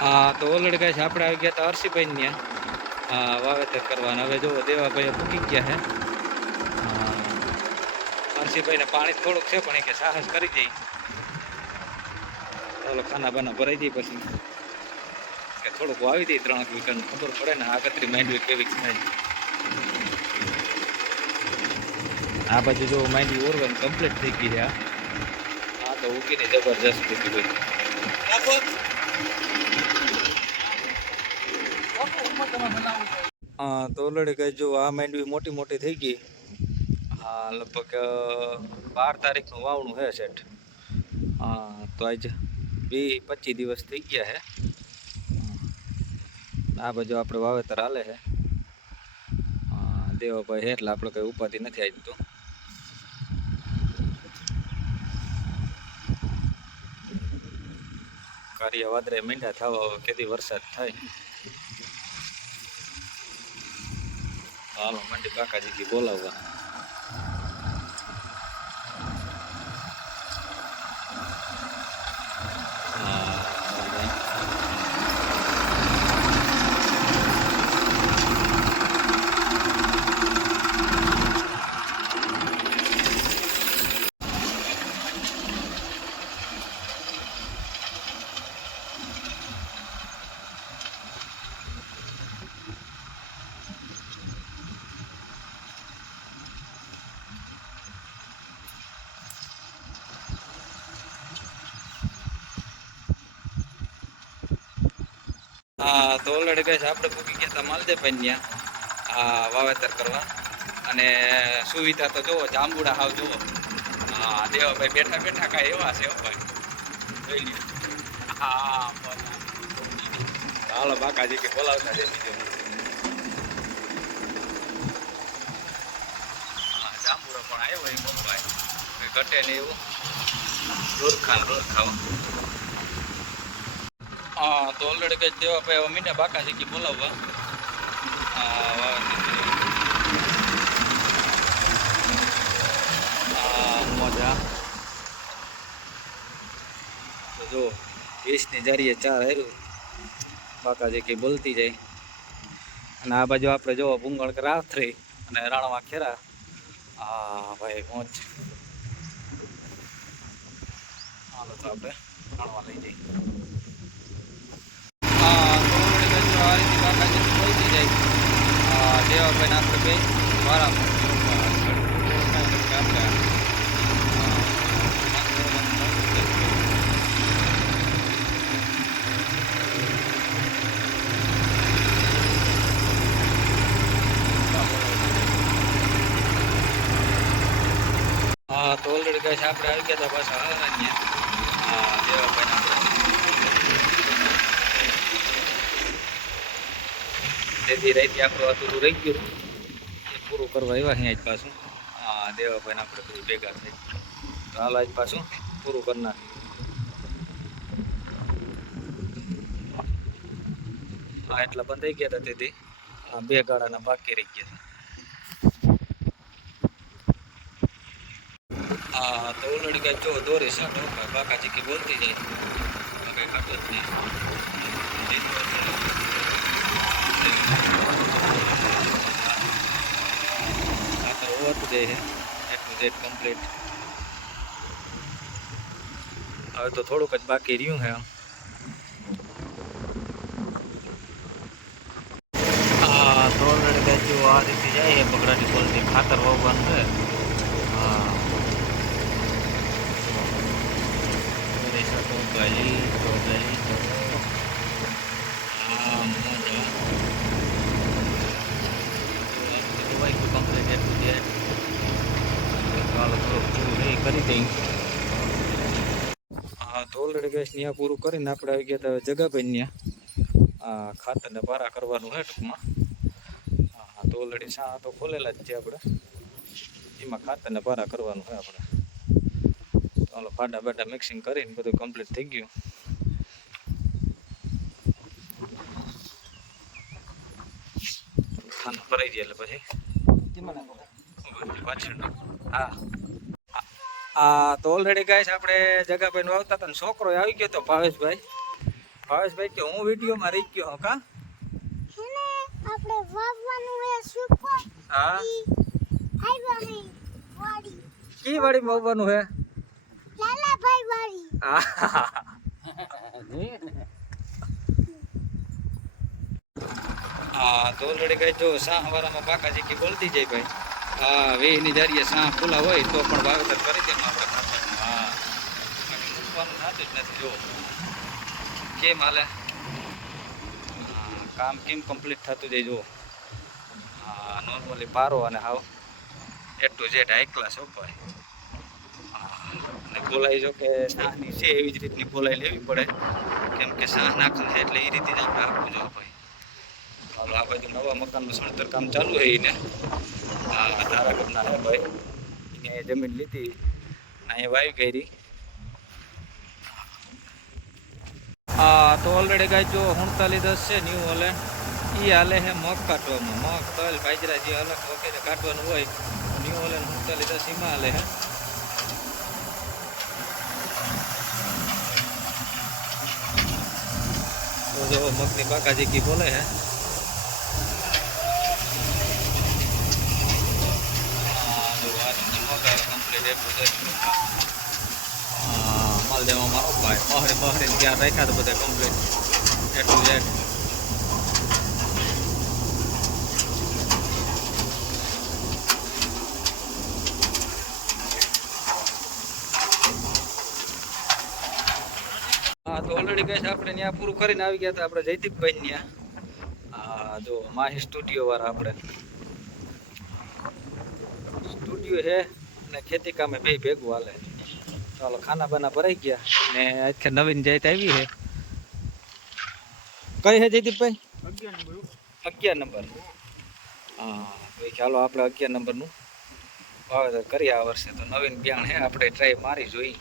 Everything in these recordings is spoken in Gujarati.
હા તો ઓલરેડી કહે છે આપણે આવી ગયા હતા હર્ષિભાઈ ત્યાં વાવેતર કરવાના. હવે જો દેવાભાઈ પૂકી ગયા છે. હર્ષિભાઈને પાણી થોડુંક છે પણ એ કે સાહસ કરી જઈ ચાલો ખાના બાના ભરાઈ જાય પછી કે થોડુંક વાવી દઈ 3 વીઘાનું ખબર પડે ને આગતરી માંડવી કેવી થાય. આ બાજુ જો માંડવી ઓરવાની કમ્પ્લીટ થઈ ગઈ છે. આ તો ઉગીને જબરજસ્ત ઉગી ગઈ. હા તો ઓલરેડી કઈ જો આ માંડવી મોટી મોટી થઈ ગઈ. હા લગભગ 12 તારીખનું વાવણું છે શેઠ. હા તો આજે 20-25 દિવસ થઈ ગયા છે. આ બાજુ આપણે વાવેતર હાલે છે. દેવાભાઈ છે એટલે આપણે કઈ ઉપાધિ નથી આજ તો. કાર્ય વાદરે મીંડા થવા કેદી વરસાદ થાય. હાલો મંડી કાકાજી બોલાવવા. હા તો ઓલરેડી કહે છે આપણે પૂકી ગયા હતા માલદેભાઈ ત્યાં વાવેતર કરવા. અને સુવિધા તો જુઓ જાંબુડા હાવ જુઓ. હા દેવાભાઈ બેઠા બેઠા કાંઈ એવા છે ભાઈ. હા હાલો બાકાજી કે બોલાવતા છે બીજું. હા જાંબુડા પણ આવ્યો એ બોલવાય ઘટે ને એવું રોજ ખાવ. હા તો ઓલરેડી કઈ દેવાભાઈ હવે મીને બાકાજી બોલાવવા. મજા તો જો 20ની જારીએ 4 હાર્યું બાકાજી કે બોલતી જાય. અને આ બાજુ આપણે જો ભૂંગળ રાથરી અને રાણવા ખેરા. હા ભાઈ મોજ. હાલો તો આપણે રાણવા લઈ જઈએ. હા તો આ રીતે બાકાજી બોલતી જાય. દેવાભાઈ ને આપણે બે વારામાં આપણે હા તો ઓલરેડી કહે છે આપણે આવી ગયા હતા પાછા હાલના. હા દેવાભાઈ આપણે તેથી રાઈથી આપણું અધૂરું રહી ગયું એ પૂરું કરવા આવ્યા અહીં આજ પાછું. હા દેવાભાઈ આપણે બધું ભેગા થઈ તો હાલ આજ પાછું પૂરું કરી નાખ્યું. હા એટલા બંધાઈ ગયા હતા તેથી 2 ગાળાના બાકી રહી ગયા. હા તો ઓલરેડી કઈ જો દોરી સાટો બાકાજી કે બોલતી જાય કઈ ખાતો જ નહીં. ખાતર હોવાતું જાય છે એટલું જેટ કમ્પ્લીટ. હવે તો થોડુંક જ બાકી રહ્યું છે. હા તો ઓલરેડી કઈ જો આ રીતે જાય બગડાટી બોલતી ખાતર વાવવાનું છે. હા ગલી તો ગલી તો હા મજા કમ્પ્લીટ એટલું છે. ચાલો થોડુંક પૂરું નહીં કરી દઈ. હા તો ઓલરેડી ગેસ ત્યાં પૂરું કરીને આપણે આવી ગયા હતા જગાભાઈ ત્યાં ખાતરને પારા કરવાનું છે ટૂંકમાં. હા તો ઓલરેડી શા તો ખોલેલા જ છે આપણે એમાં ખાતરને પારા કરવાનું છે આપણે. ચાલો ફાટા બાટા મિક્સિંગ કરીને બધું કમ્પ્લીટ થઈ ગયું. ખાનું ભરાઈ જાય એટલે પછી પાછળ હા હા તો ઓલરેડી ગાય છે આપણે જગાભાઈ વાવતા હતા ને છોકરો આવી ગયો હતો ભાવેશભાઈ. ભાવેશભાઈ કે હું વિડીયોમાં રહી ગયો હું કા હેને આપણે વાવવાનું હે સુપર હા આવ્યા હે વાડી કી વાડી વાવવાનું હે લાલાભાઈ વાડી હા તો ઓલરેડી કઈ જો સાહ વાળામાં બાકાજી કી બોલતી જાય ભાઈ હા વેહની જારીએ સાહ ખુલ્લા હોય તો પણ વાવેતર કરી દેવાનું આપણે હા મૂકવાનું થતું જ નથી જો કેમ હાલે કામ કેમ કમ્પ્લીટ થતું જાય જો હા નોર્મલી પારો અને હાવ એ ટુ ઝેડ હાઈ ક્લાસ હો ભાઈ અને બોલાઈ જો કે સાહની છે એવી જ રીતની બોલાઈ લેવી પડે કેમ કે સાહ નાખશે એટલે એ રીતે જ આપણે આપવું જો ભાઈ હાલો આ બાજુ નવા મકાનનું સણતર કામ ચાલુ છે એને હા ધારાગઢના હે ભાઈ એને જમીન લીધી અહીંયા વાવી કરી હા તો ઓલરેડી ગાય જો 3910 છે ન્યૂ હોલેન્ડ એ હાલે છે મગ કાઢવામાં મગ તલ બાજરા જે અલગ વગેરે કાઢવાનું હોય ન્યૂ હોલેન્ડ 3910 એમાં હાલે છે તો જો મગની બાકાજી કી બોલે છે માલ દેવા મારો ભાઈ બહરે ત્યાં રાખ્યા તો બધા કમ્પ્લીટ એ ટુ ઝેડ હા તો ઓલરેડી કઈ આપણે ત્યાં પૂરું કરીને આવી ગયા હતા આપણે જયદીપભાઈ ત્યાં હા જો માહી સ્ટુડિયો વાળા આપણે સ્ટુડિયો છે ને ખેતી કામે બે ભેગું હાલે ચાલો ખાના બાના ભરાઈ ગયા ને આજથી નવીન જાત આવી છે કઈ છે જયદીપભાઈ 11 નંબર હા ભાઈ ચાલો આપણે 11 નંબરનું વાવેતર કરીએ આ વર્ષે તો નવીન બિયાણ છે આપણે ટ્રાય મારી જોઈ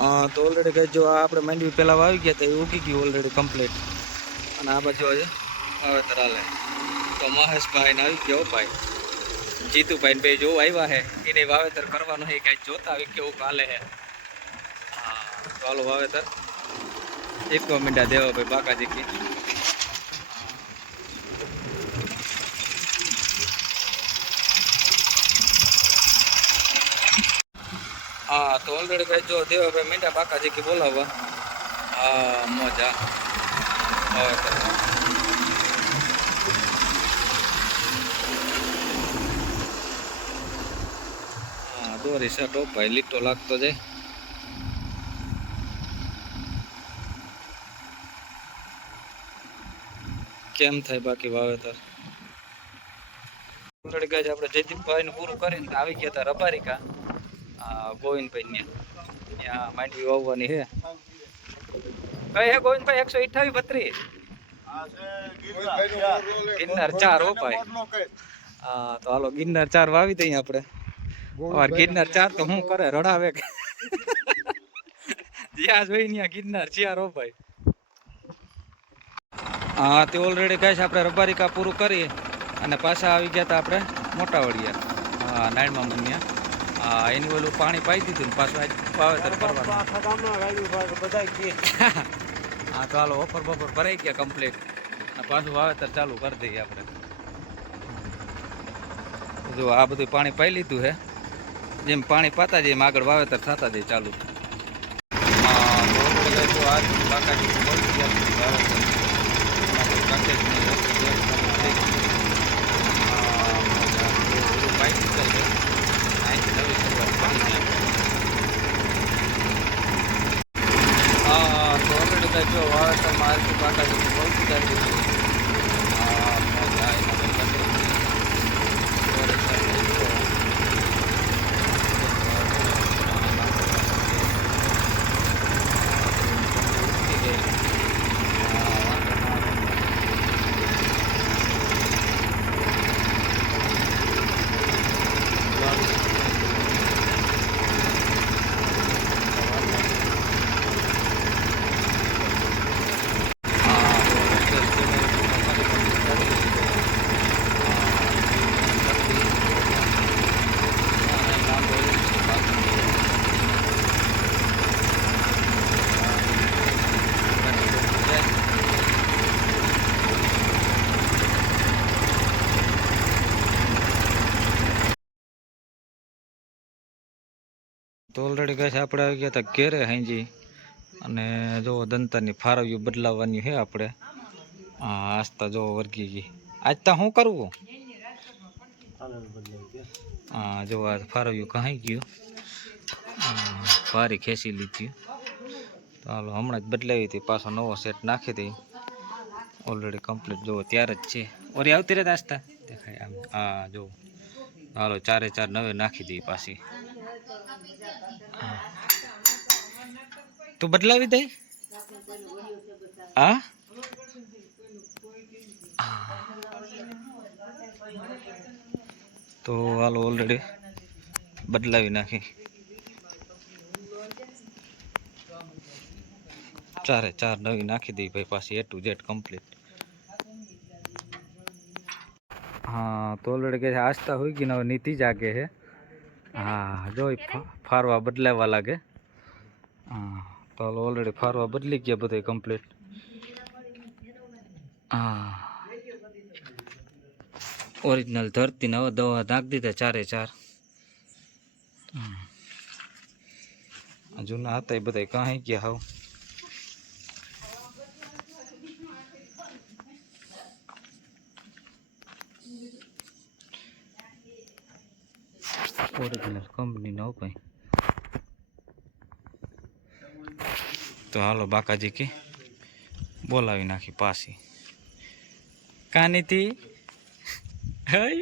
હા તો ઓલરેડી કઈ જો આપણે માંડવી પહેલાં વાવી ગયા હતા એ ઉગી ગયું ઓલરેડી કમ્પ્લીટ અને આ બાજુ આજે વાવેતર હાલે તો મહેશભાઈ ને આવી ગયો ભાઈ જીતુભાઈ બે જો આવ્યા છે એને વાવેતર કરવાનું છે કાંઈ જોતા આવી કેવું હાલે છે હા ચાલો વાવેતર 1 મિનિટ દેવા ભાઈ બાકાજી કી હા તો ઓલરેડી કઈ જો દેવા ભાઈ મીંડા બાકાજી કી બોલાવવા હા મજા વાવેતર દોરી શર્ટ ભાઈ લીટો લાગતો જાય કેમ થાય બાકી વાવેતર ઓલરેડી ગાય આપણે જયદીપભાઈ નું પૂરું કરીને આવી ગયા હતા રબારિકા ગોવિંદભાઈ ને ત્યાં માંડવી વાવવાની છે કઈ હે ગોવિંદભાઈ 128 32 ગિરનાર 4 હો ભાઈ હા તો હાલો ગિરનાર 4 વાવી દઈએ આપણે ગિરનાર 4 તો શું કરે રડાવે કે જ્યાં જોઈ ત્યાં ગિરનાર 4 હો ભાઈ હા તે ઓલરેડી કહે છે આપણે રબારિકા પૂરું કરી અને પાછા આવી ગયા હતા આપણે મોટા વડિયા હા નાયણમાં મન્યા હા એની ઓલું પાણી પાઈ દીધું ને પાછું વાવેતર કરવાનું હા તો હાલો ઓફર બફર ભરાઈ ગયા કમ્પ્લીટ અને પાછું વાવેતર ચાલુ કરી દઈએ આપણે જો આ બધું પાણી પાઈ લીધું છે જેમ પાણી પાતા જાય એમ આગળ વાવેતર થતા જાય ચાલુ હા તો આ બાકાજી બોલી ગયા વાવેતર હા તો ઓલરેડી જો વાવેતર મારી બાકાજી બોલતી જાય તો ઓલરેડી ગેસ આપણે આવી ગયા હતા ઘેરે હાંજી અને જો દંતાની ફારવ્યું બદલાવવાની છે આપણે. હા આસ્તા જો વર્ગી ગઈ આજ તા શું કરવું. હા જો આ ફારવ્યું કહી ગયું ફારી ખેંચી લીધી. તો હાલો હમણાં જ બદલાવી હતી પાછો નવો સેટ નાખી દઈ. ઓલરેડી કમ્પ્લીટ જો ત્યારે જ છે ઓરી આવતી રહે આસ્તા દેખાય આમ. હા જો હાલો 4 નવે નાખી દઈ પાછી. તું બદલાવી દઈ હા. તો હાલો ઓલરેડી બદલાવી નાખી 4 નવી નાખી દઈ ભાઈ પાછી A to Z કમ્પ્લીટ. હા તો ઓલરેડી કે આસ્તા હોઈ ગઈ ને હવે નીતિ જાગે છે. હા જો ફારવા બદલાવા લાગે. હા તો ઓલરેડી ફારવા બદલી ગયા બધા કમ્પ્લીટ. હા ઓરિજિનલ ધરતી ને હવે દવા નાખી દીધા 4. જૂના હતા એ બધા કાંઈ ગયા હાવ. ઓરિજિનલ કંપની નો ભાઈ. તો હાલો બાકાજી કે બોલાવી નાખી પાછી કાનીથી હઈ.